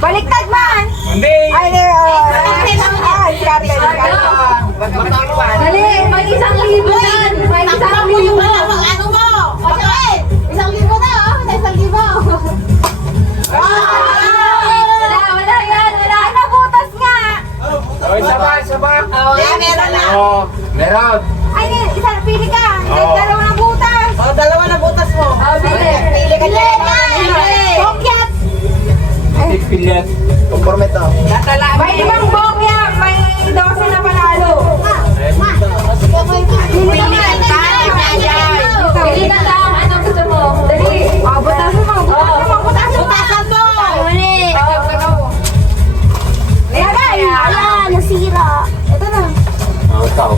Baliktad man! Hindi! Ay, Dali, may 1,000 yan. May 1,000. Ano mo? Okay! 1,000 na, oh! 1,000! Wala yan. Wala. nabutas nga! O, isa ba? Meron na! Oo, meron. Ay, isa, pili ka! Oo. Dalawa na butas! O, dalawa na butas mo. Bili. Pili ka dyan. Bokyat! Pipilit. Conforme to. May 5 bokyat! May 12 na panalo! Pili ka lang. Anong gusto mo? Dali. Butasan mo! Butasan mo! Ulit. Ayan! Wala. Nasira. Ito na! Ikaw.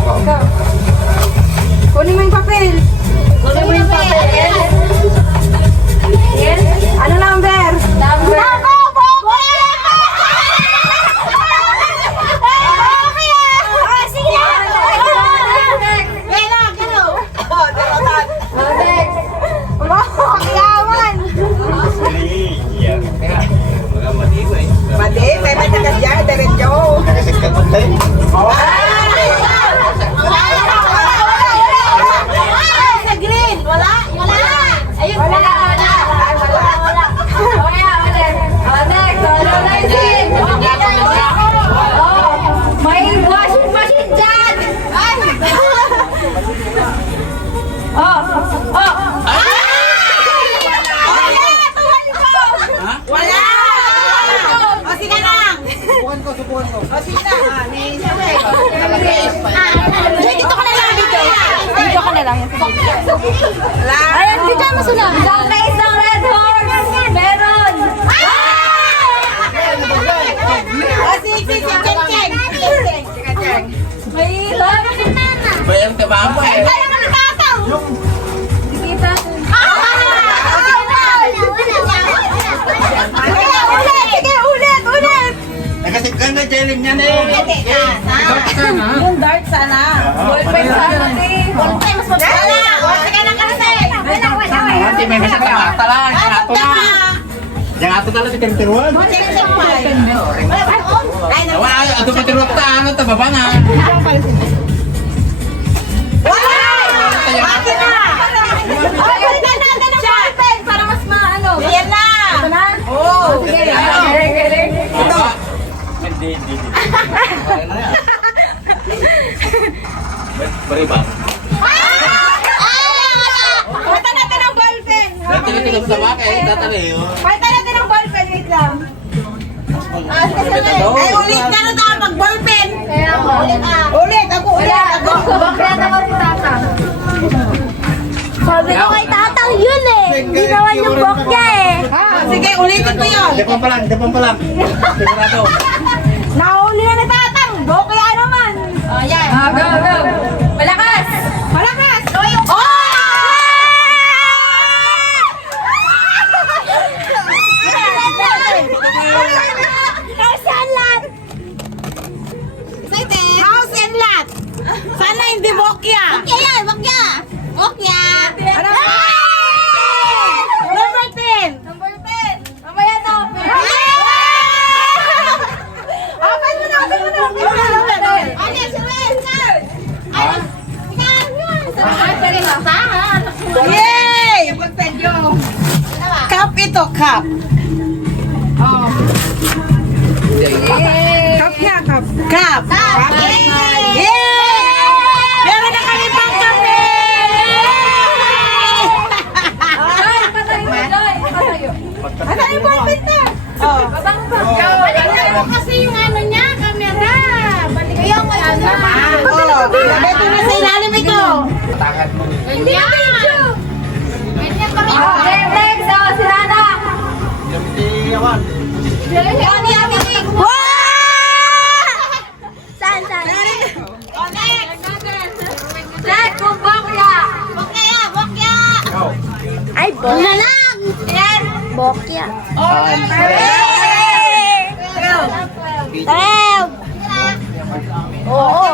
Kunin mo yung papel! Kunin mo yung papel. Ano number? Number. Madi, may matagas dyan. Diretso. Sa green. Wala. Ayun, wala. Wala. Next. Organizing. May washing machine dyan. Wala. O, sige na. Subuhan ko. O, sige na. May isa ba dito ka na lang. Dito ka na lang. Ayan, bigyan mo sila. Isang red horse. Meron. O, sige. Cheng. May ilan. Bayang tabang pa eh. Kaya mo nakataw. Kita. Sige, ulit! Kasi ganda jelim niya na eh. Yung dart sana. Ballpen sana eh. Mas magkala. O, sige na kasi. Nanti may masak na mata lang. Yang ato na. Yang ato talaga di tiruan. Wala, ato pa tiruan ka. Ano ito, baba na. Akin na. Balikan natin ang ballpen para mas maano. Yan na. Ito na? Oo. Sige. Ito. Hindi. Bari ba? Palitan natin ang ballpen. Dati ka tigam sa baka eh. Tatali oh. Palitan natin ang ballpen. Wait lang. Ay, ulit ka na tayo mag-ballpen. Kaya mo. Ulit. Ako ulit. Bakla naman si Tata. Sabi ko kay Tatang yun eh. Hindi naman yung bokya eh. Sige, ulitin ko yun. Depan pa lang. Sigurado. Nahuli na ni Tatang. Bokya naman. O, yan. Go. Malakas. Malakas. House and lot. Sana hindi bokya. Bokya. Ano? Number 10. Number 10. Mamaya na. Open mo na. Ano, sir? Yay! Cup ito, cup. Cup nga, cup. Cup. Yay! Meron na kami pang kape! Patayo mo doon. Patayo. Ano yung ballpen na? Oh. Balik mo kasi yung ano niya, camera. Balik mo yung ano. Oh, ito na sa ilalim ito. Hindi na video. Ganyan pa rin. Next, si Nana. Saan? Oh, next. Next, kung bokya. Bokya. Ay, bokya lang. Yan. Bokya. Oo.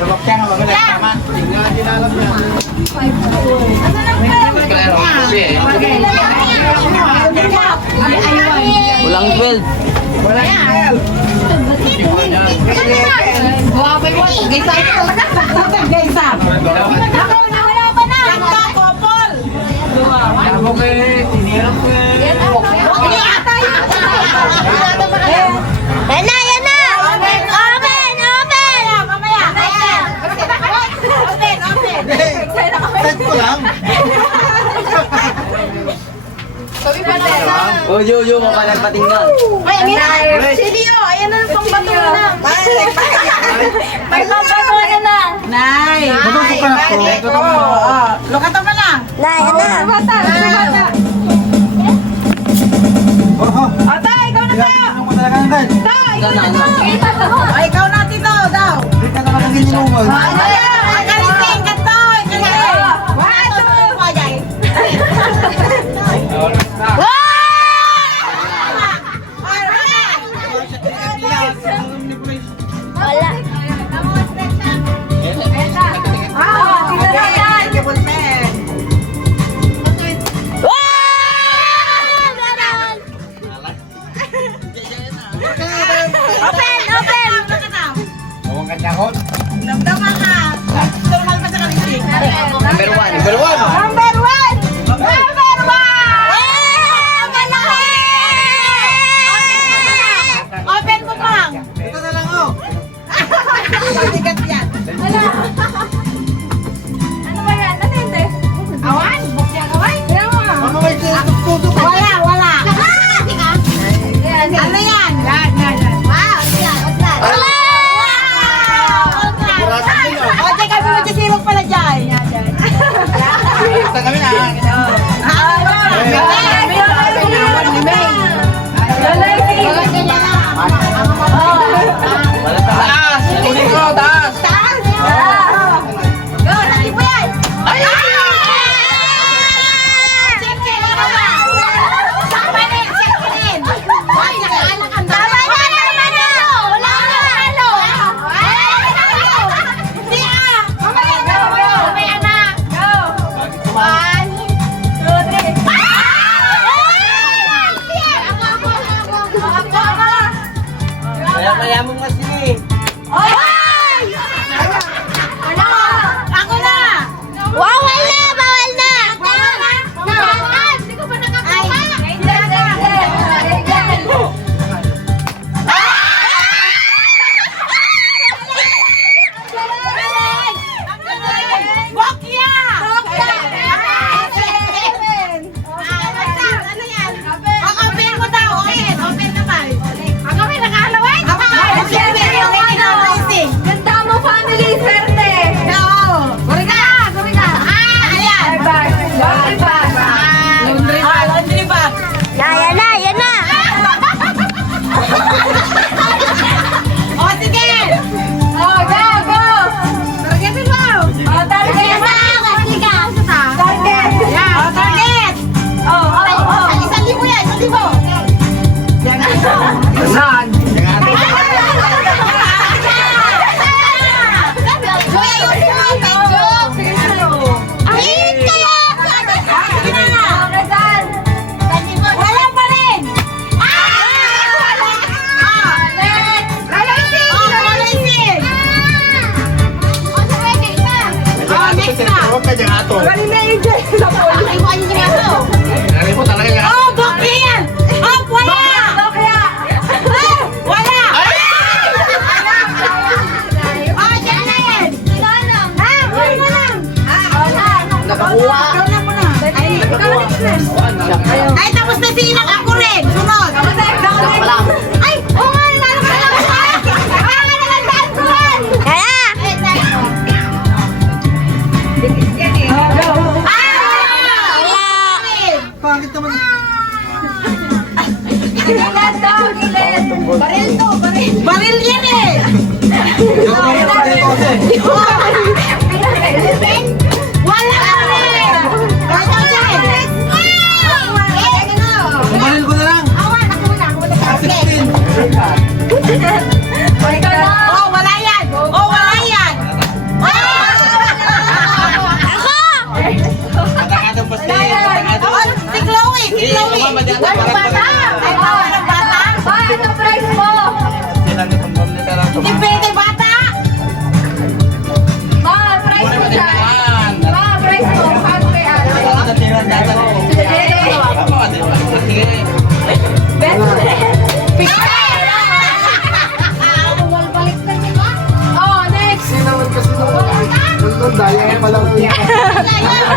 Dabak siya nga magalit. Tama. Tingnan natin alam niya. Ano lang Klaro kasi eh. Wala yung bell. Buwabay mo. Gaysa ito talaga. Gaysa. Wala pa na. Langka, kopol. Sabog eh. Tinirap ko eh. Yan ako. Hindi ata yun. Yan na, yan na. Open, open, open. Mamaya. Open, open. Set ko lang. Sabi pa lang. Oh, yo, mapalagpatinggan. Ay, ayan na. Si Leo, ayan na pang bato na. May pang bato na. Nay. Gusto ko pa ako. Lokatan mo lang. Na, yan na. Bata. Oh, Ata, ikaw na tayo. Ano mo talaga ng bell? Ay, ikaw na tito daw. Hindi ka talaga ginilungan. Ay, kalising ka to. Kalising. One, two, five. Wala. Open, open. Huwag ka niya ko. Damdaman ka. Tumal ka sa kalising. Number one. Number one. Number one! Number one! Malaki! Open mo pang. Ito na lang oh. Sigat yan. Ano ba yan? Ano yun, te? Awan? Bukyan kaway? Ano may tutok? Wala, wala. Yan. Ano yan? Wow! What's that? Kurasa din oh. O, teka, may magsisirog pala dyan. Basta kami na. Taas! Kunin ko, taas! Go! Lagi mo yan! Tama na! Check in! Hoy, nakaanak ang dami! Tama na! Wala na! Siya! Mamaya na! Mamaya na! Go! 1, 2, 3! Kaya mo mas sige. Ako na! Bawal na! Bawal na! Hindi ko pa nakakuha! Bokya! Ano yan? Open mo daw, open. Open naman. Ako may nakalaway? Ako, siyempre, yung kailangan. Ganda mo, family, swerte. Oo. Guriga! Guriga! Ayan! Laundry bag. Laundry bag. Yan na! Yan na! O, sige! Oh, go, go. Targetin mo! Oh, target. Target. O, target! Oh, oh, oh. Isang libo yan! Isang libo! Saan? Yung ating. Ayun kaya! Sige na! Saan? Wala pa rin! Huwag ka dyan ato. Nari mo talaga yung ato. Oh, bokya yan! Oh, wala! Wala! Oh, dyan na yan! Huwag mo lang! Nakakuha. Ikaw na muna. Ay, tapos na silang ako rin. Sunod. Ay, oo nga, lalabas. Bakit naman? Baril yan eh. Yung mga kapatid ko kasi. Wala ka rin. Kumanin ko na lang. 16. Oh, wala yan. Oh, wala yan. Katakadong basta yun. Katakadong. Oh, si Chloe. Si Chloe. Mama, dyan. Walang bata. Ay, walang bata. Ito, price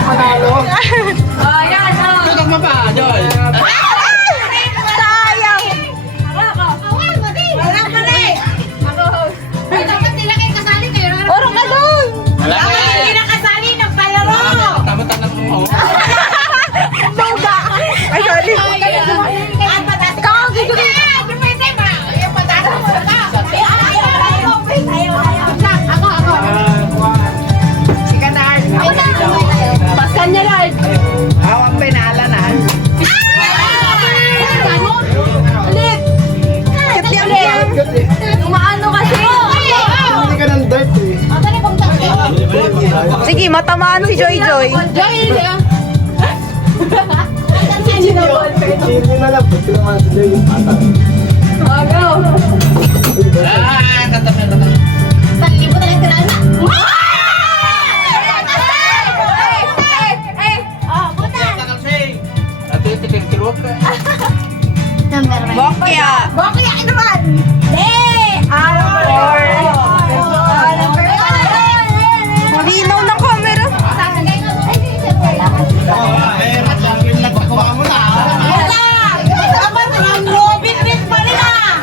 Manalo. Oh, yan, oh. Ikaw mo pa, Joy. Sayang. Ako. Wala pa rin. Ako, host. Dapat nila kayo kasali kayo. Orong ka doon. Wala ka Hindi eh. nakasali ng palaro. Tama-tama mo. Boga. Ay, sorry. Ang patas. Paskan niya, Lord. Awang pinala na. Ulit. Umaano kasi. Hindi ka ng dirt eh. Sige, matamaan si Joy Joy. Hindi na lang. Pwede naman sila yung patang. Oh, go. Ah, katabi. Panlibo na lang tiraan na. Ate, tikin kirok ka. Bokya. Bakit yan naman? Malinaw ng camera. Dapat ang Robin din pa rin ah.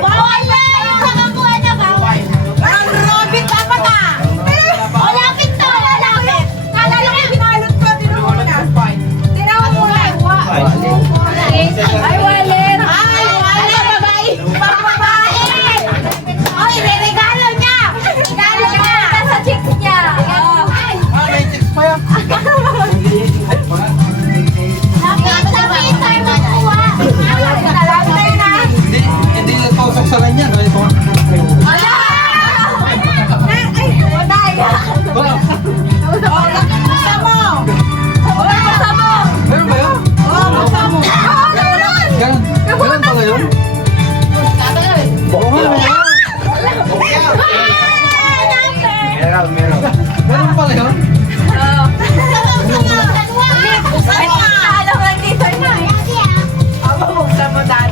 Bawal na! Nakakuha na bawal. Ang Robin dapat ah. Lalapit to! Lalapit! Lalapit! Pinalot pa, tinawag mo na. Tinawag mo na. Ay, wallet. Ay, wala babae. Pang babae. Oy, regalo niya! Regalo niya! Sa chicks niya. Nakita tayo magkuha. Hindi nagpausaksalan yan. Ito. Buksa mo. Meron ba yun? Oo, buksa mo. Ganun. Ganun pala yun? Meron pala yun?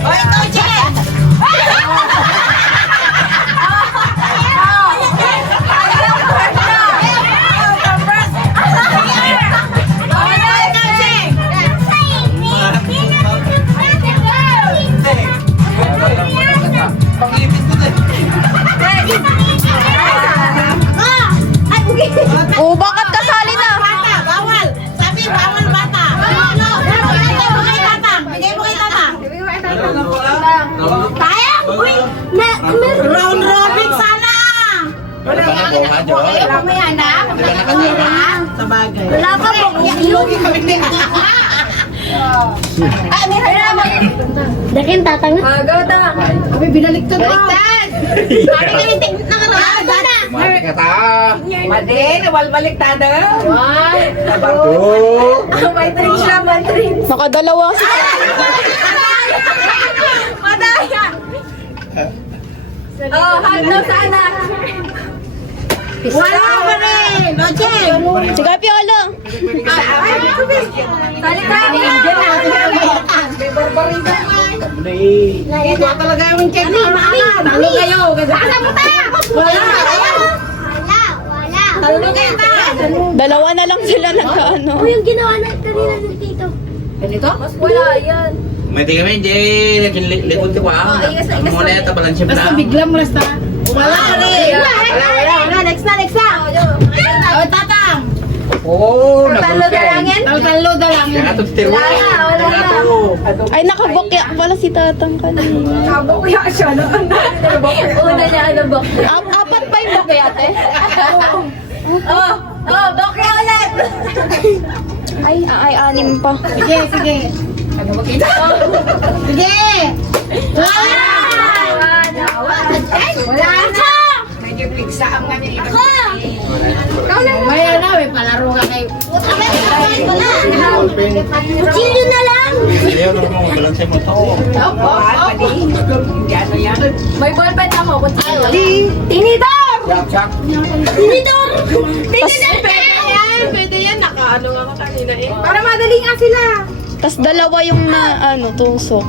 O, ikaw, Jen. Pang-ibig ko din. Oh, bakit kasali na? Bata, bawal. Sabi, bawal bata. Bigay mo kay tatang. Bigay mo kay tatang. Tayo! Uy! Round robin sana. Wala ba na buha, Joy? Mamaya na. Di ba nakasama? Sa bagay. Wala pa po. Lugi kami din. Ay, meron naman. Dakin tatang. Go, ta. Kami binaliktad mo. Baliktad! Sabi ka yung tingin na karaan na. Mati ka ta. Mali, nawalbaliktad. Two. May tricks siya, may tricks. Nakadalawa si Madaya. Oh, hug daw sana. Wala pa rin. O, Jen. Sige, Piolo. Sali ka. Ito talaga yung check na Talo kayo. Asa mo tayo? Wala. Wala. Talo kayo ta. Dalawa na lang sila nagkaano. Yung ginawa na kanina dito. Mas wala yan. Mati kami, Jay. Likod ko ah. Muna yata palang siya na. Bigla mo rasta. Wala rin. Wala. Next na. O, tatang. Oo, Talo dalangin? Talo dalangin. Kaya ito tiro. Wala na. Ay, nakabokya pala si Tatang kanina. Kabukya siya. Una niya, ano bokya? Apat pa yung bokya, ate? Oh, bokya ulit! Ay, anim pa. Sige. Sige. Wala na. Maya na, may palaro ka kayo. Kutsilyo na lang. Ayaw na mo, balanse mo to. May ballpen ako. Tinidor! Yak. Tinidor! Pwede yan, nakaano nga kanina eh. Para madali nga sila. Tapos dalawa yung na, tusok.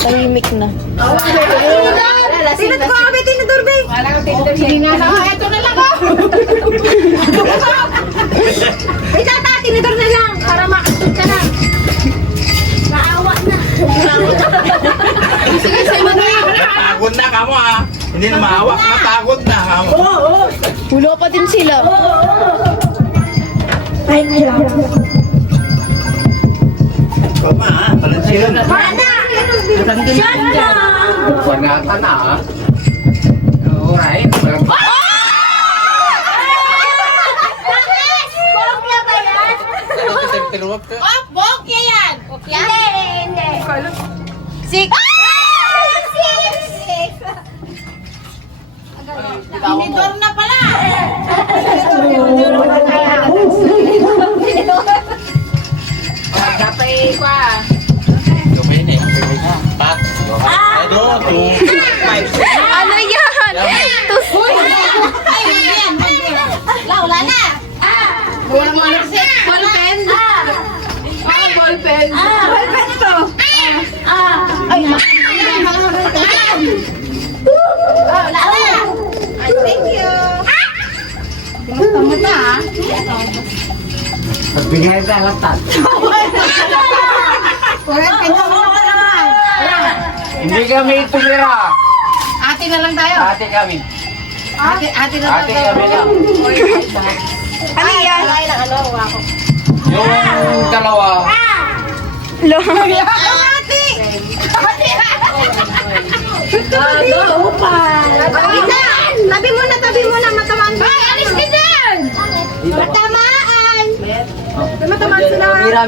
Tahimik na. Tinidor! Tinidor ko kami, Tinidor, be! Wala kang tinidor siya. Hindi na. Ito na lang oh. Ay, tata, tinidor na lang. Para makasud ka na. Naawa na. Sige, sa'yo na. Napagod na kamo ah. Hindi na maawak, napagod na kamo. Hulo pa din sila. Ay, hirap. Kama ah, talan sila na. Mana! Diyan na! Wanata na ah. Alright. Bokya ba yan? Tinuwap ka. Oh, bokya yan. Hindi. Six. Tinidor na pala. Kapay ko ah. Gawin eh. Pat. Ano? 2, 5, 6. Ano yan? Ay, yan. Wala na. Wala mo na six. Ballpen. Ballpen. Ballpen to. Ay, wala na. Ay, thank you. Tumuta ha. Pagbigay na lang tat. Correct ka naman. Hindi kami tumira. Ate na lang tayo. Ate kami. Ate na lang Ate tayo. kami lang. Ano yan? Yung dalawa. Ate! Tabi mo na, matamaan. Ay, alis ka dyan! Matamaan! Matamaan sila. Mira.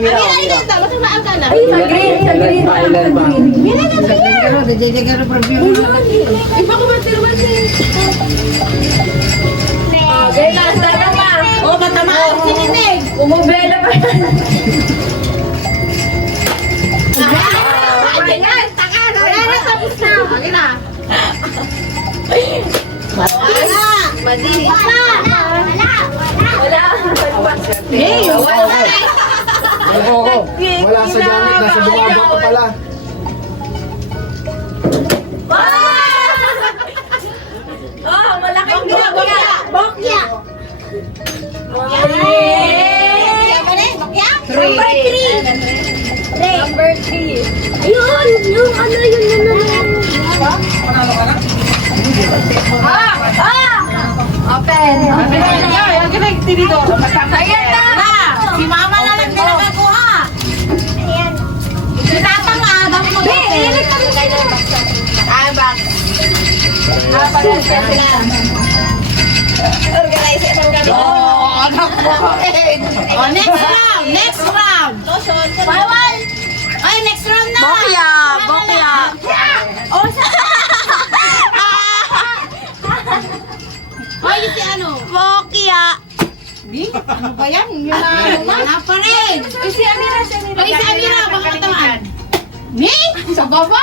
Matamaan ka na. Ay, mag-green. Ilan ba? Iba ko ba sila Okay, last na naman. Oh, matamaan si Ninig. Umubela pa yan. Ayan, taka na. Wala na, tapos na. Okay na. Wala. Madi. Wala. Hey, wala. Wala sa gamit, nasa bumaba ka pala. Oh, malaking Bokya. Bokya. Bokya ba rin? Bokya? Number 3. Number 3. Ayun, yung ano yun yun. Open. Ayan na. Si mama na lang din nakakuha. Ayan. Tinatang ah, dami mo. Ah, box. Organization ka doon. Oh, anak mo. Oh, next round. Next round. Bawal. Ay, next round na. Bokya. Oh, Hoy, si ano? Bokya. Ano ba yan? Yun na, wala pa rin. Si Amira. Hoy, si Amira, baka matamaan. Ni? Sa baba.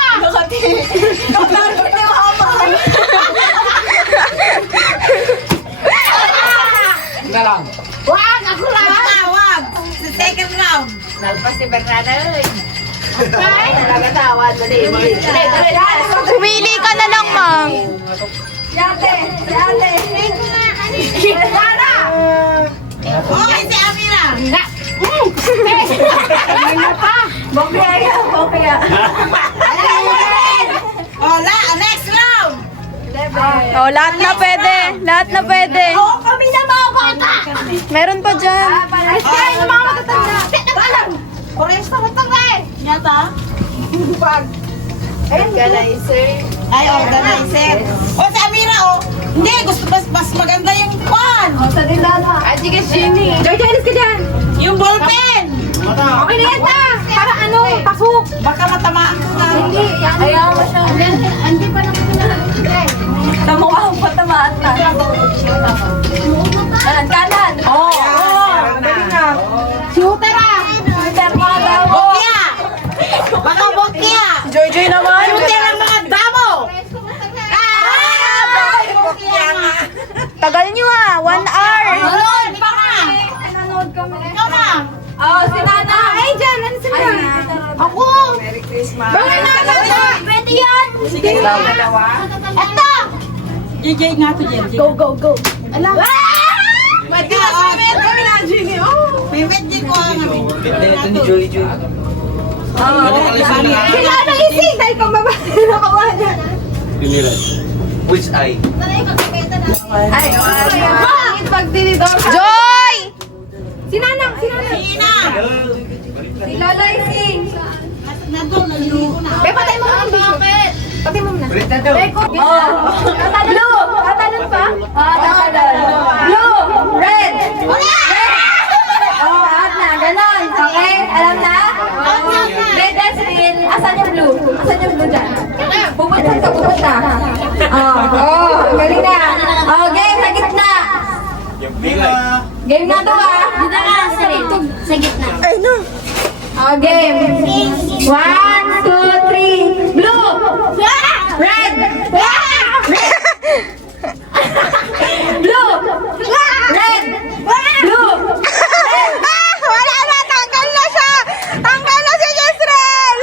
Ika lang. Wag, ako lang. Wag. Sa second round. Nalpas si Bernardo. Ay, talaga tawad. Dali. Pumili ka na lang, ma'am. Yate. Yara. Okay, si Amira. Bokya. Oh, next round. Oh, lahat na pwede. Oo, kami na mga bata. Meron pa dyan. Ay, yung mga matatanda. Orange na matanda eh. Yata. Organizer. Ay, organizer. O, si Amira, oh. Hindi, gusto mas maganda yung pan. Oh, sa dilala. Ay, sige, Shinny. Joy, ka dyan. Yung ballpen. Okay na yan ta. Para ano, pasok. Baka matamaan ka na. Hindi, ayaw mo siya. Hindi pa naman na. Namukha akong patamaan na. Kanan. Oo. Shooter ah. Shooter mga damo. Bokya. Baka bokya. Joy naman. Shooter ang mga damo. Bokya nga. Tagal nyo 1 hour. Nanood pa ka. Nanood kami. Ikaw na. Oh, si Nana. Ay, dyan. Ano sila? Ako. Bakit Nana? Pwede yan. Sige lang. Eto. JJ nga to, JJ. Go, go, go. Alam. Ba't ka payment? Kami na, Jenny. Oh. Payment din ko ang amin. Ito ni Joy. Sila na ising dahil pang babae nakawa niya. Which eye? Ay, bakit pag tinidor ka? Joy! Sinanang. Si Lolo ising. Nandun, naliligo na. Patay mo na ang video. Patay mo na. Ulit na to. Blue! Tatalon pa? Tatalon. Blue! Red! At na, ganon. Okay? Alam na? Red as green. Asan yung blue? Asan yung blue dyan? Pupunta. Galing na. Game sa gitna. Game na to Dito ka, sa gitna. Game. 1, 2, 3. Blue! Red! Blue! Red! Blue! Wala na! Tanggal na siya! Tanggal na si Jezreel!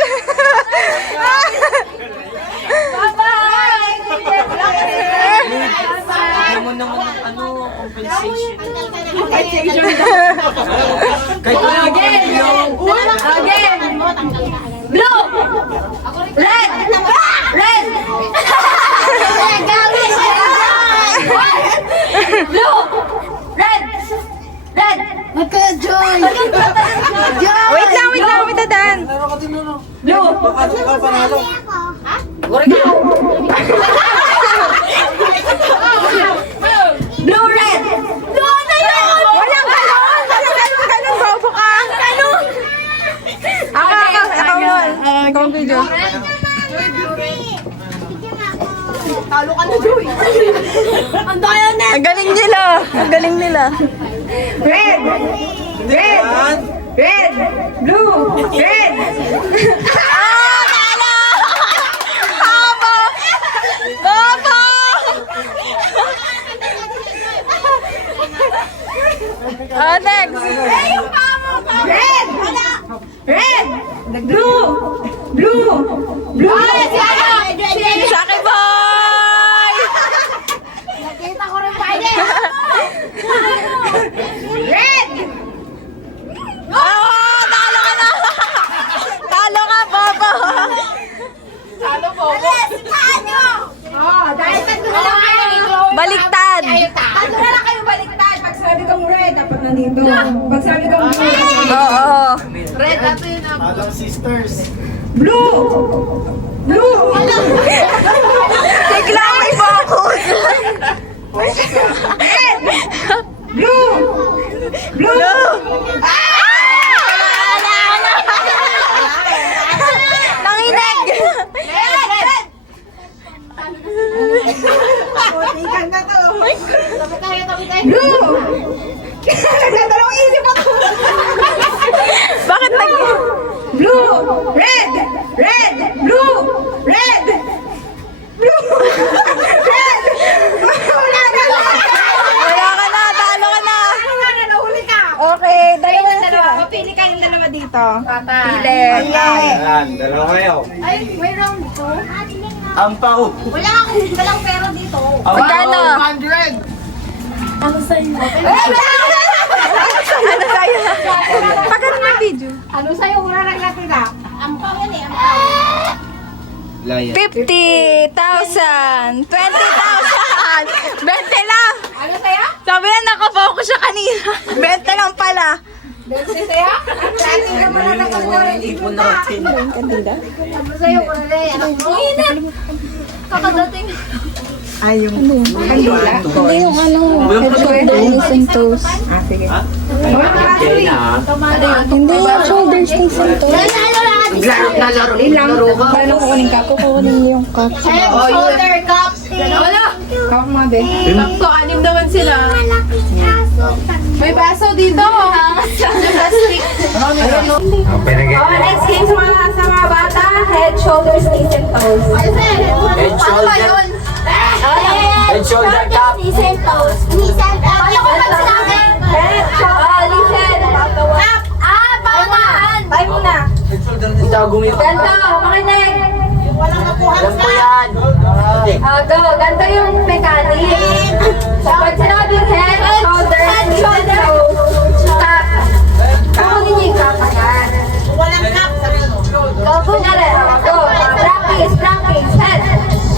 Bye-bye! Ano mo naman compensation? Again! Blue! Red! Red! Blue! Red! Red! Magka-joy! Wait lang, Dan. Blue! Blue, red! Walang galon! Bobo ka! Ako yun. Ikaw ang video. Talo ka na, Joy. Ang galing nila. Red! Blue! Red! Talo! Bobo! Next! Red! Blue! Saki boy! Nakita ko rin pa din. Red! Talo ka na! Talo ka, Bobo! Dahil tatlo na lang kayo. Baliktad! Tatlo na lang kayo baliktad. Pag sabi kong red, dapat nandito. Pag sabi kong blue, Oo. red, dapat yun ang Alam sisters. Bigla may focus! Blue! Nanginig! Ikan na to. Tabi tayo. Nagdadalawang isip ako. Bakit Blue! Red! Blue! Red! Wala ka na. Talo ka na! Nahuli ka. Okay, dalawa na sila. Mapili kayong dalawa dito. Pili. Ayan, dalawa kayo. Ay, may round 2. Ampaw. Walang pera dito. Magkano? 100. Ano sa'yo? Pagkano na video? Ano sa'yo? Wala lang natin na. Ang pangin eh, ang pangin. Lion. 50,000! 20,000! 20 lang! Ano sa'yo? Sabi na nakafocus siya kanina. 20 lang pala. Ano sa'yo? Dati naman na nakakuha dito na. Ano sa'yo? Wala eh. Ano mo? Kakadating. Hindi yung ano, head shoulders and toes. Okay na. Hindi yung shoulders and toes. Nalaro ka. Paano kukunin ka? Kukunin yung cup. Shoulder cup. Wala. Cup mo, be. Sakto, 6 naman sila. May baso dito. Plastic. Next game sa mga bata, head, shoulders, knees, and toes. Head, shoulder. Head, shoulder, cup. Knees and toes. Paano ko magsabi? Head, shoulders, listen. Paano? Bye muna. Head, shoulder. Hindi ako gumito. Ganto, makinig. Alam ko yan. Go. Ganito yung mechanic. Pag sinabing head, shoulder, knees, and toes, cup. Kukunin niyo yung cup agad. Walang cup, sabi mo. Go. Kunyari. Go. Practice. Head,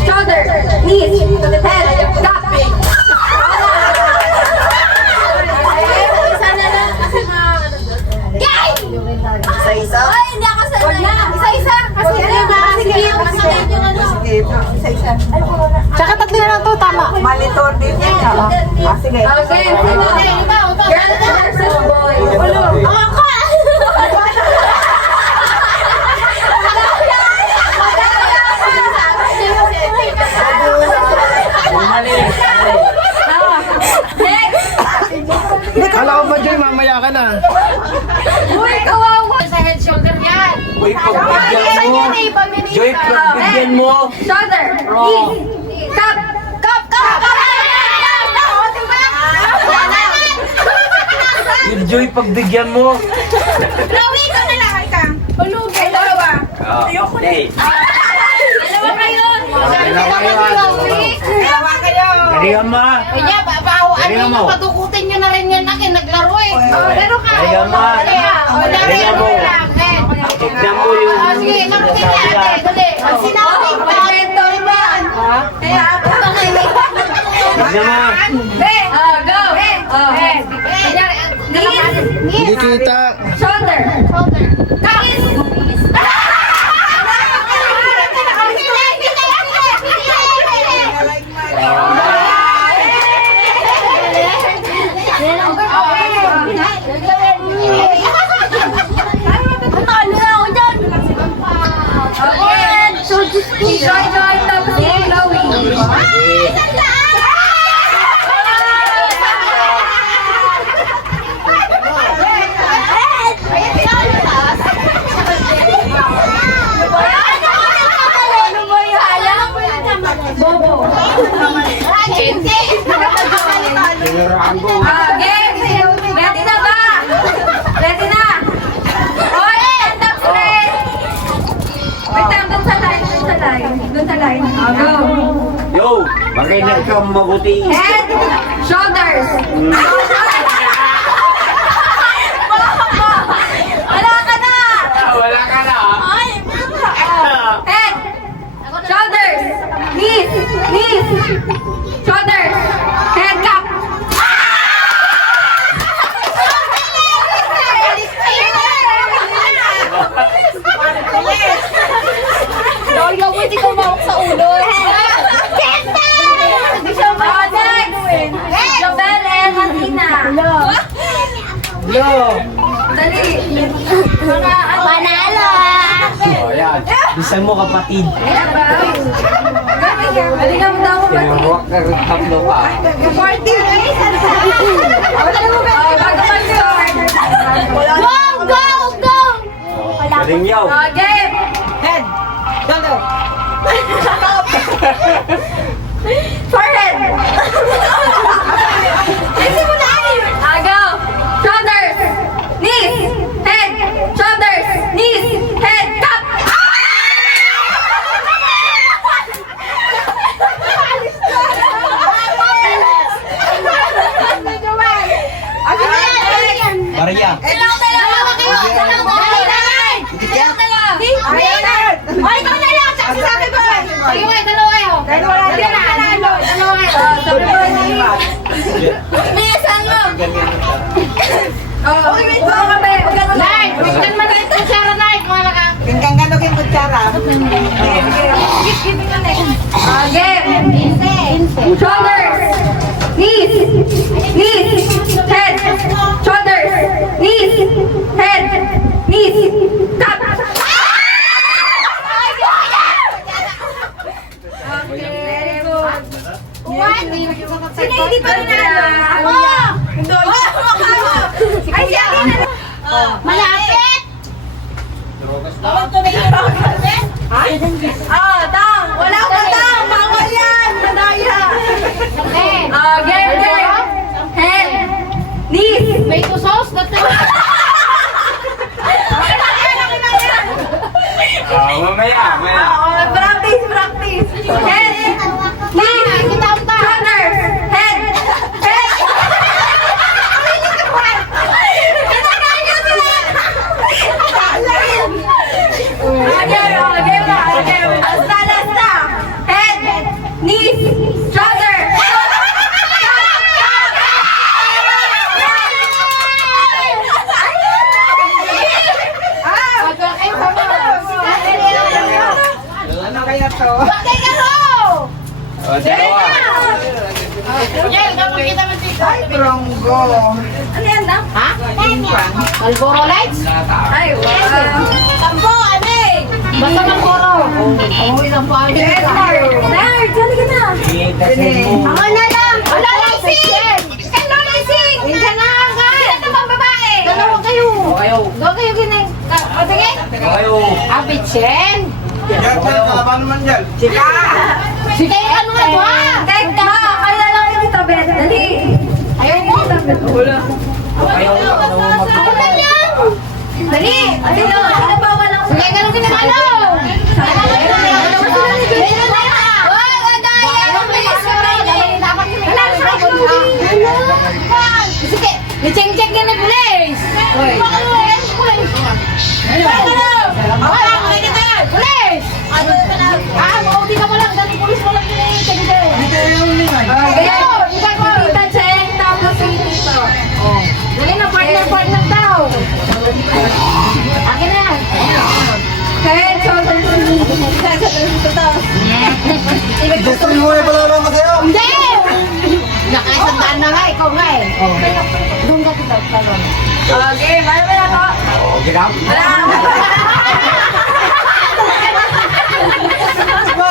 shoulder, knees, head, cup. Isa na lang kasi Isa-isa? Ay, hindi ako sanay. Wag na. Isa-isa. Kasi hindi ba? Sige. Kasi yung ano. Isa-isa. Tsaka tatlo na lang to, tama. Monitor din niya. Sige. Okay. Girl versus boy. Ulo. Ako. Kala ko ba, Joy, mamaya ka na. Uy, kawawa. Sa head, shoulder yan. Uy, pagbigyan mo. Joy, pagbigyan mo. Shoulder. Knees. Cup. Joy, pagbigyan mo. Rawi ka na lang. Ay ka. Ano? Dalawa. Ayoko na eh. Dalawa kayo. Dalawa kayo. Dalawa kayo. Galingan mo. Kaya, Galingan mo. padukutin nyo na rin yan nakin. Naglaro eh. Laro ka. Galingan mo. Galingan mo. Tignan mo yung... Sige, karutin niya ate. Dali. Sinabi ba? Mentor ba? Kaya, puto kayo. Tignan mo. Go. Knees. Hindi kita. Shoulder. Knees. Joy, tapos si Chloe. Bobo. Game! Ready na ba? Ready na? Oy, stand up straight! Wait lang, dun sa line. Go! Yo, makinig ka mabuti. Head, shoulders. Wala ka na! Wala ka na. Head, shoulders, knees, shoulders, head cup. Lolo, hindi ko mawak sa ulo. Next! Jobel and Martina. Dali. Panalo! Oh, yan. Bisan mo, kapatid. Halika mo daw mo. Tinuruak ka rin tatlo pa. Bago mag-start. Go! Galing yaw. Game! Head. Shoulder. Forehead! Go! Shoulders! Knees! Head! Shoulders! Knees! Head! Cup! Maria. Dalawa kayo! Ay, ikaw na lang! Sabi ko! Sige, dalawa kayo! Dalawa kayo! May asan mo! Oh, wait mo kami! Nay! Wait ka naman dito! Kutsara, Nay! Kumala ka! Pinggang gano kay kutsara. Game! Shoulders! Knees! Head! Shoulders! Knees! Head! Knees! Cup! Very good. Sino hindi pa rin ako? Ay, siya akin na. Malapit! Tang! Wala ko tang! Bawal yan! Madaya! Game! Head! Knees! May tusos? Mamaya. Practice! Head! Bakit ka ho? O, dalawa. Yan, kapag kita mo dito. Ay, tronggo. Ano yan na? Ha? Malboro Lights? Ay, wow. Tampo, ane! Basta Malboro. Oo, isang pa. Nerd, dali ka na. Ako na lang! Wala lasing! Hello, lasing! Minsan na nga! Sino ito bang babae? Dalawa kayo. Dalawa kayo ginag... O, sige. Abitchen? Yan, kalaban naman yan. Sige, ano nga ito ha? Teka, kaya lang yung kita, Bet. Dali. Ayaw mo? Wala. Ako lang yan! Dali. Sino? Sino ba walang... Sige, ganun ka naman ano? Sige, check yan na police! Police! Maudi ka mo lang, dali police mo lang yun check din. Ayun, kita check, tapos yung dito. Dali na, partner daw. Akin na yan. Head, shoulders, knees. Gusto mo na pala naman sa'yo. Hindi! Nakaisandaan na nga, ikaw nga eh. Doon ka kita, talon. Okay, ano ba na to? O, ginam. Wala. Go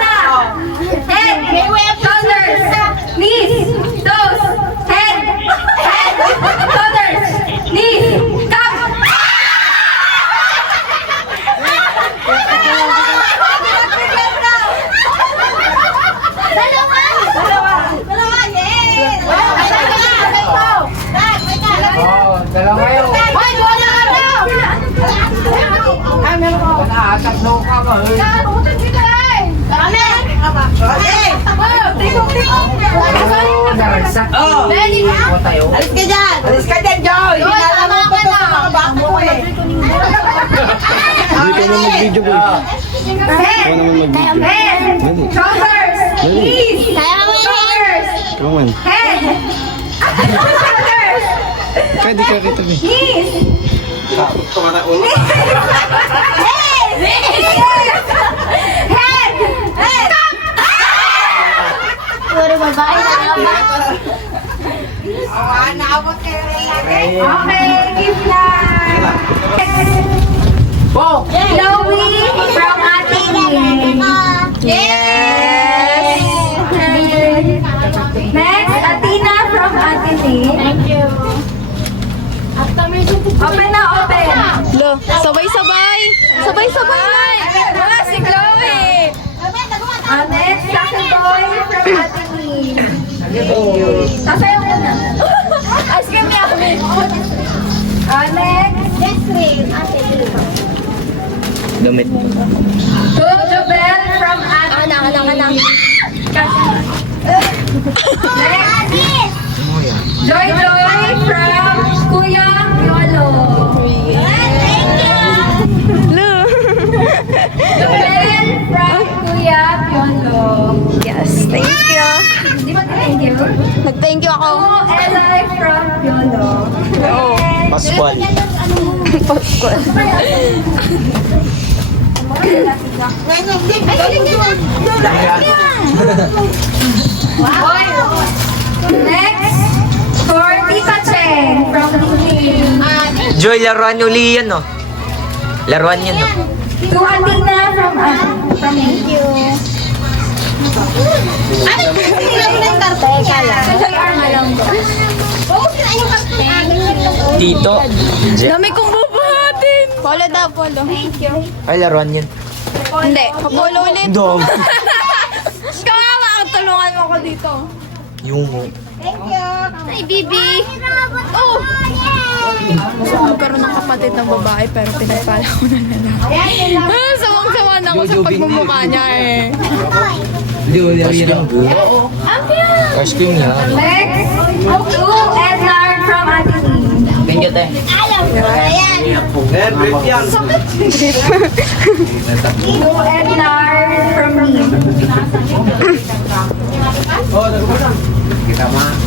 na. Head, shoulders, knees, toes, head, shoulders, knees, cup. Dalawa, yes! O, dalawa yun. Hoy, doon na ano? Ay, meron ko. Tatlo ka ba? Kami! Naragsak. Ready na? O, tayo. Alis ka dyan! Alis ka dyan, Joy! Joy, Hinalaman tama ko ka to na. sa mga bako mo eh. Hindi ka na mag-video boy. Head, shoulders, knees, shoulders, Come on. head, shoulders, Pwede ka rito eh. knees, Tumata ulo. head, Puro babae na naman. Naabot kayo rin lagi. Okay, give flag. Chloe from Ate Ning. Yes! Next, Athena from Ate Ning. Thank you. At kami Open na, open. Lo, sabay-sabay! Sabay-sabay na! Si Chloe. Next, second boy from Ate Ning. Sasayaw ko na. Ask him ya. Next, Damit. Jojo Bell from Ate Ning. Next, Joy Joy from Kuya Piolo. Joel from Kuya Piolo. Yes, thank you. Di ba thank you? Nag-thank you ako. Eli from Piolo. Pascual. Next, for Tita Cheng from Ling. Joy, laruan uli yan, no? Laruan yan, no? To Athena from Ling. Sa Joy Arma lang. Tito. Dami kong bubuhatin. Polo daw, polo. Thank you. Ay, laruan yan. Hindi, kapolo ulit. Dog. Kawawa, tulungan mo ako dito. Yung... Ay, Bibi. Oh! Gusto ko magkaroon ng kapatid ng babae pero pinagpala ko na lalaki. Sawang-sawa na ako sa pagmumukha niya eh. Ice cream yan. Next, to Ednar from Ate Ning. Thank you, te. To Ednar from Ning.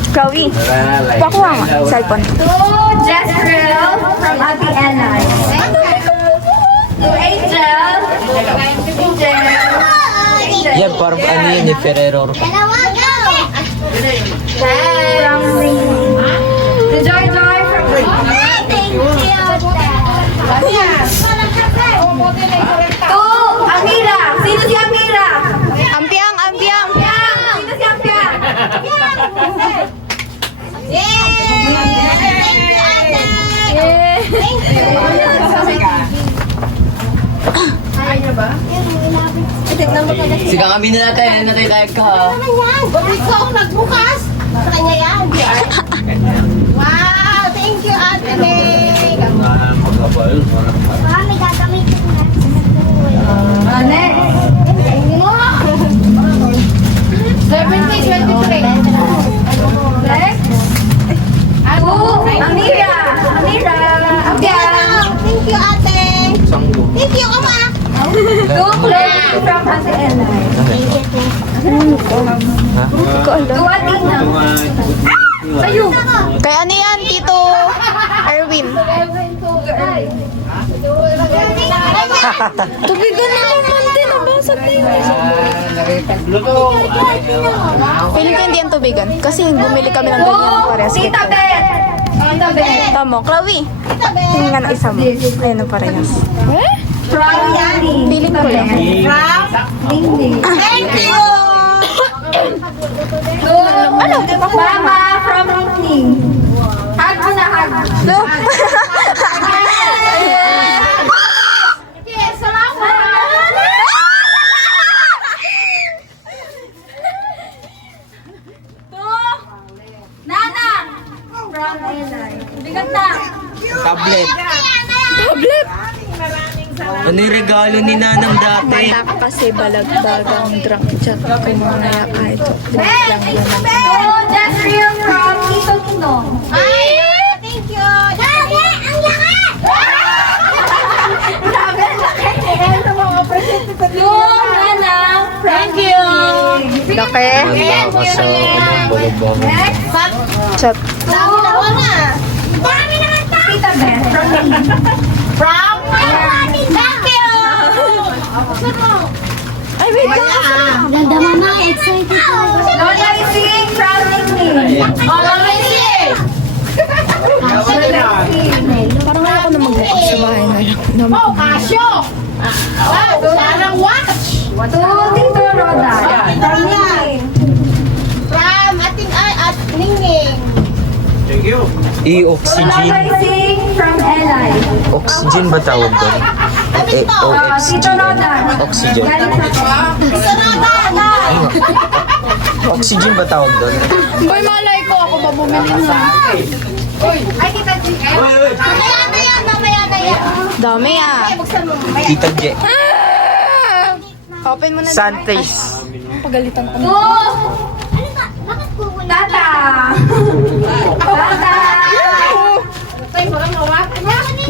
Chloe, pakuha nga, cellphone. To Jezreel from Ate Enay. To Angel Angel. Yan, parang ano yun eh, Ferrero. From si Joy Joy from To Amira. Sino si Amira? Ampiang! Sino si Ampiang? Sige kami na natin, natay-tayag ka ha. Ikaw nagbukas. Sa kanya yan. Wow! Thank you, Ate Meg. Mami, gagamitin na. Next. Mo! 1723. Next. To Amira. Amira. Ampiang. Thank you, Ate. Thank you, Oma. To Chloe from Ate Elay. To Athena. Tayo. Kay ano yan, Tito Erwin? Tubigan na naman din. Nabasag na yun. Feeling ko hindi yan tubigan. Kasi bumili kami ng ganyan parehas. Tita Beth. Tita Beth. Tamo, Chloe. Tingin nga ng isa mo. Ayun na parehas. From Nini. Feeling ko lang. Nini. Thank you! To Mama from Nini. Hug mo na hug. No. Nana. From Elay. Bigat na. Tablet. Ano yung regalo ni Nanang dati? Mata ka kasi balagbagang drunk chat ko mamaya kahit Beth. To Jeffrey from Tito Ninong. Thank you! Dami! Ang lakas! Grabe, ang laki. To Nanang from Thank you. Laki. Handa ka sa balog-balog. Next. Chat. Dami naman ta. Tita Beth from Nini. From? Thank you! Ay, wait lang. Ganda mama, excited ako. Lola Ising from Nini. Parang wala ko na magbukas sa bahay na lang. Oh, Casio. Sarang watch. To Tito Roda. From Nini. From ating ay at Ningning. Thank you. E-oxygen. Lola Ising from Elay. Oxygen ba tawag doon? Tito O-oxygen. Roda. Oxygen. Galing sa Oxygen ba tawag doon? Boy, malay ko ako ba bumili na? Ay, Tita G. Mamaya na yan. Dami ah. Tita J. Open mo na. Santis. Pagalitan ko. To Tata. Tata.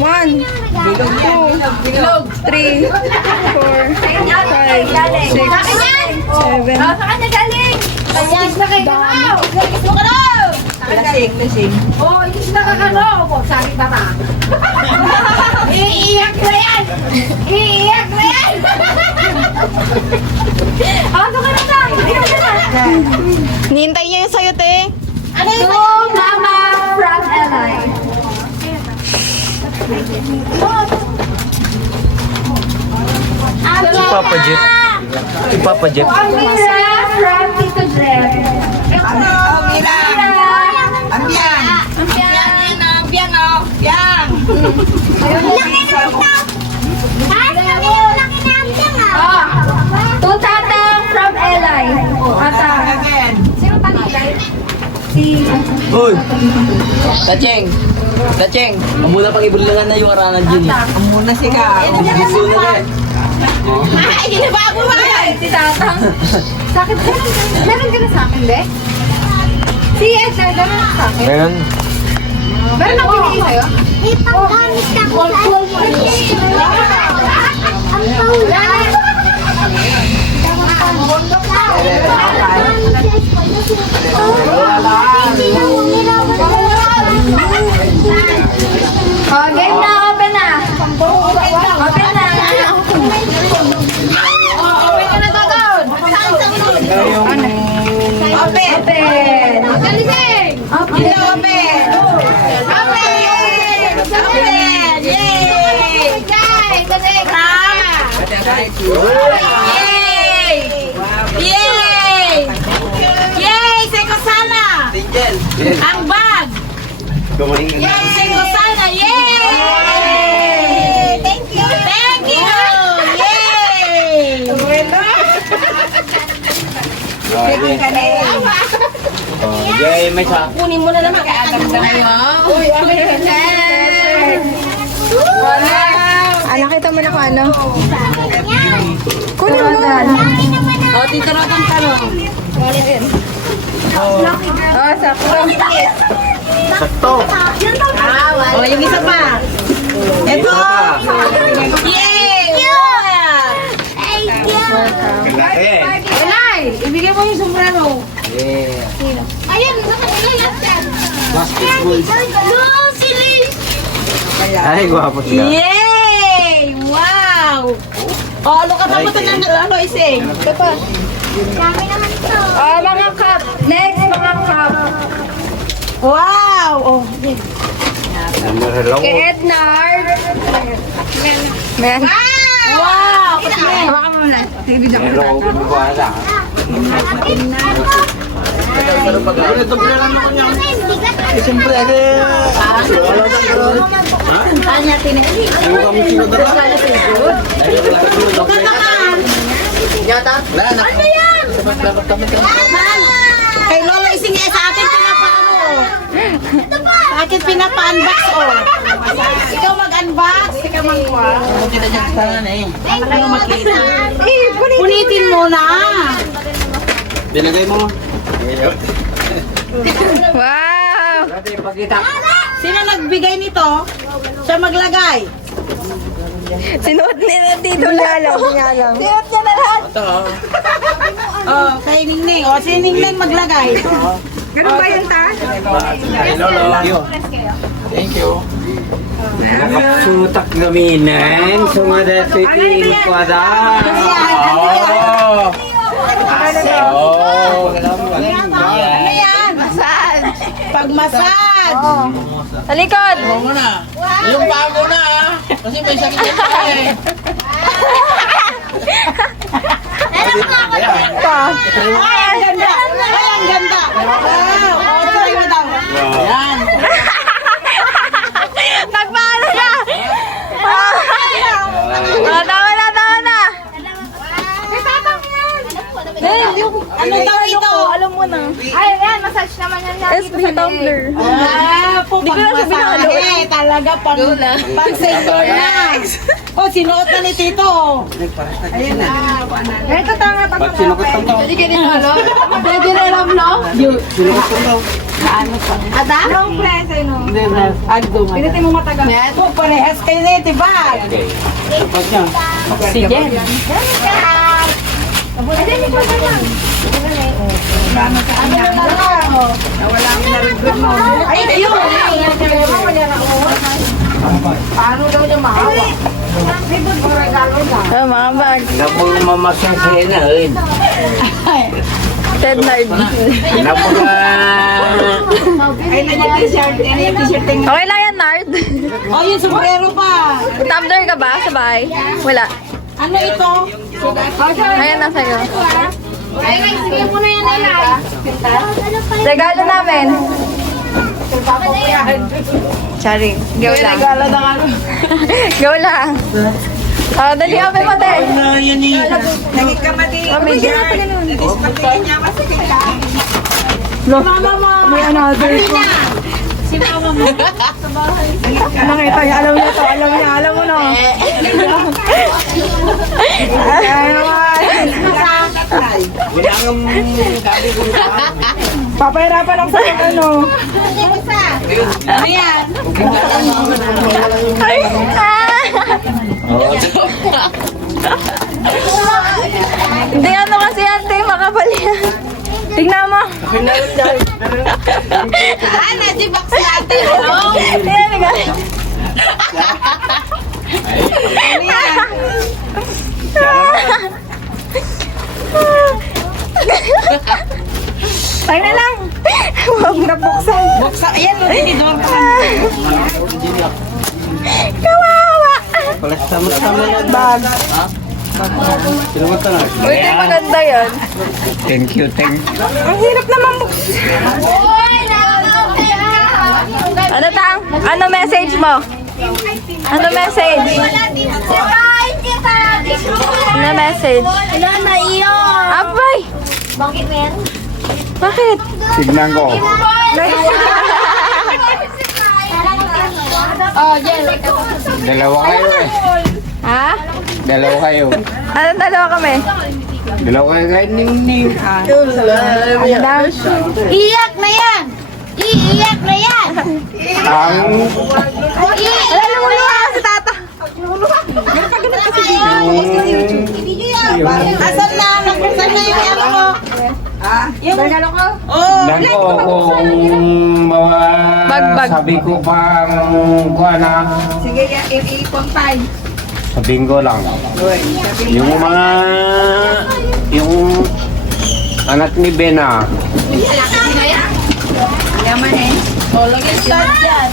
1, 2, 3, 4, Galing. 7. Sa kanya galing. Inis na kayo. Inis mo ka na. Lasing. Oh, inis na ka na. Sabi ba ba? Iiyak na yan. Iiyak na yan. Ano ka na tayo? Nihintay niya yung sayo, te. To Mama from Elay. Si Papa Jeff. Si Papa Jeff. Amira from Tito Jeff. Mira. Ambiang. Ambiang, oh. Yang. To Tatang from Elay. Tatang. Again. Sino panilay? Si... Uy! Tacheng! Tacheng! Ang muna pang ibulangan na yung aranan dyan eh. Ang muna siya. Gusto na eh. Ay, ginabago ba? Si Tatang. Sakit ka lang. Meron ka na sa akin, be? Si Edgar, meron ka sa akin. Meron. Meron na pinili sa'yo? Ipagkamit ako sa ang paulan. Oh, game na, open na. Open na. Yay! Yay! Yay! Seko sana! Ang bag! Gumaling nga. Yay! Seko sana! Yay! Thank you! Thank you! Yay! Jay, may sa. Kunin mo na naman kay Adam na Uy, Nakita mo na kung ano? Kunin mo na. O, dito na kang tanong. Sakto. Sakto. O, yung isa pa. Ito! Yay! Thank you. Eh. Elay! Ibigay mo yung sombrero. Ayun, nakakailan yan. No, silly. Ay, gwapo siya. Yay! Wow! O, ano ka tapos ng ano ising? Ito pa. Dami naman to. Mga cup. Next, mga cup. Wow! Oh, Hello. Kay Ednard. Men. wow! Hawakan mo na. Sige, video ko. Hello, gumagawa. Siyempre, Tanya, tinili. Ano yan? Kay Lola ising sa atin pinapaano. Sa akin pinapa-unbox oh. Ikaw mag-unbox, ikaw mag-kuha. Ano makita? Punitin mo na. Binagay mo. Wow! Sino nagbigay nito? Siya maglagay. Sinuot nila dito. Hindi alam. Sinuot niya na lahat. Oh, kay Ningning. Oh, si Ningning maglagay. Ganun ba yung taas? Thank you. Nakapsutak gaminan. Sumada sa itin ko ada. Ano yan? Saan? Pag-massage. Sa likod. Yung bago na ah. Kasi may sakit yan pa eh. Ay, ang ganda. Ay, ang ganda. Wow. Oh, try mo daw. Yan. Nagpaano na? Tama na, tama na. Ano daw ito? Alam mo na. Ay, yan. Massage naman yan. SP tumbler. Ah, po pag-massage. Talaga pang sensor na. Oh, sinuot na ni Tito. Ayun na. Ito tanga pa. Ba't sinukot ko to? Hindi ka dito, ano? Pwede na alam, no? Sinukot ko to. Ada? Anong preso no? Hindi na. Pinitin mo matagal. Po, parehas kayo na ito ba? Okay. Sapat niya. Si Jen. Ay, ayun! Paano daw niya mahawa? Mga bag. Napong mamasasaya na rin. Ted Nard. Napong Ay, nandiyan t-shirt. Ano yung t-shirt tingnan? Okay lang yan, Nard. Oh, yung sombrero pa. Tumbler ka ba sa bahay? Wala. Ano ito? Ayan na sa'yo. Ay, sige mo na yan nila. Regalo namin. Sorry. Go lang. Regalo na nga. Go lang. Dali kami mo, Ted. Nagit ka ba di? Mami, Nagis patingin niya. Masakit ka. Mama mo. May another ko. Si mama mo. Nakita niya. Alam niya to. Alam niya. Alam mo na. Ay, naman. wala ang gabi ko. Papahirapan ako sa ano. Ano yan? Ay, Hindi ano kasi ate, makapal yan. Tignan mo. Ah, nadibak si ate. Oh. Tignan mo. Tayo na lang. Huwag na buksan. Buksan. Ayan, tinidor ka. Kawawa. Tama na. Bag. Sinumot na. Uy, ito yung maganda yan. Thank you, thank you. Ang hirap naman buksan. Ano tang? Ano message mo? Ano message? Ano message? Wala na iyo. Abay! Bakit men? Bakit? Tignan ko. Oh, Jen. Dalawa kayo eh. Ha? Dalawa kayo. Anong dalawa kami? Dalawa kayo kahit ning-ning. Ano daw? Iyak na yan. Iiyak na yan. Ang Wala, lumuluha ka si tata. Asan na? Asan na yung ano mo? Bargalo ko? Nako kung mga Bagbag. sabi ko pang kuha na. Sige, i-pontay. Sabihin ko lang. Yung mga yung anak ni Bena. Yaman eh. O, lagyan ka dyan.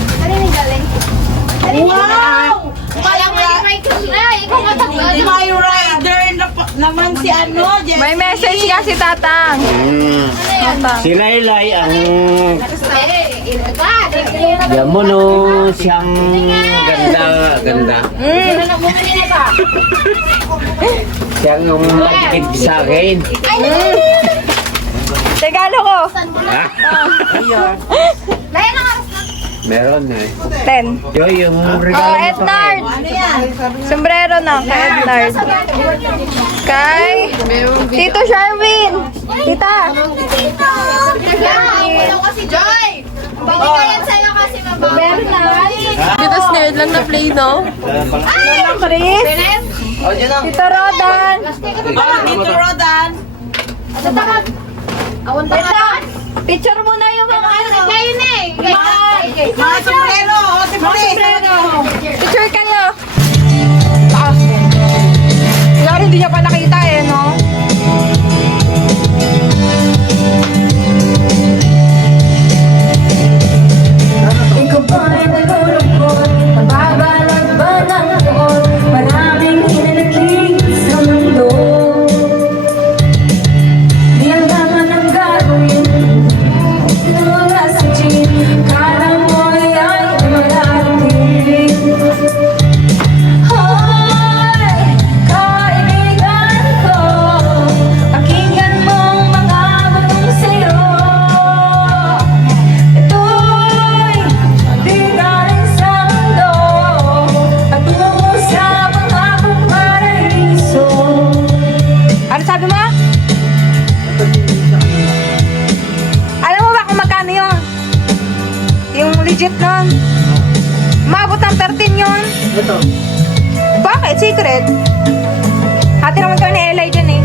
Wow! Kaya mo yung may ikaw matakbo. My rider naman si ano, Jen. May message ka si tatang. Si Laylay ang yamono siyang ganda. Siyang yung magkikid sa akin. Regalo ko. Ha? Meron eh. 10. Yo, yung Oh, regalo mo sa Ednard. Ano yan? Sombrero na kay Ednard. Kay Tito Sharwin. Tita. Joy! Balik ka yan sa'yo kasi mababa. Tito Snared lang na play, no? Chris. Oh, dyan lang. Tito Rodan. Oh, dito, Rodan. Picture mo na yung mga ano. Kayo na eh. Mga sombrero. O, si Puli. Picture kayo. Kaya hindi niya pa nakita eh, no? Ikaw ba ay nalulungkot? Mababalag ba ng taon? Maraming hinanakit sa mundo. Di ang tama ng gagawin. Sinunga sa chin, kala mo ay mararating. Hoy, kaibigan ko, pakinggan mong mga bulong sa'yo. Ito'y bigayan sa mundo, patungo sa pangakong paraiso. Ano sabi mo? Alam mo ba kung magkano yun? Yung legit nun. Maabot ng 13 yun. Ito. Bakit? Secret. Hati naman kami ni Eli dyan eh.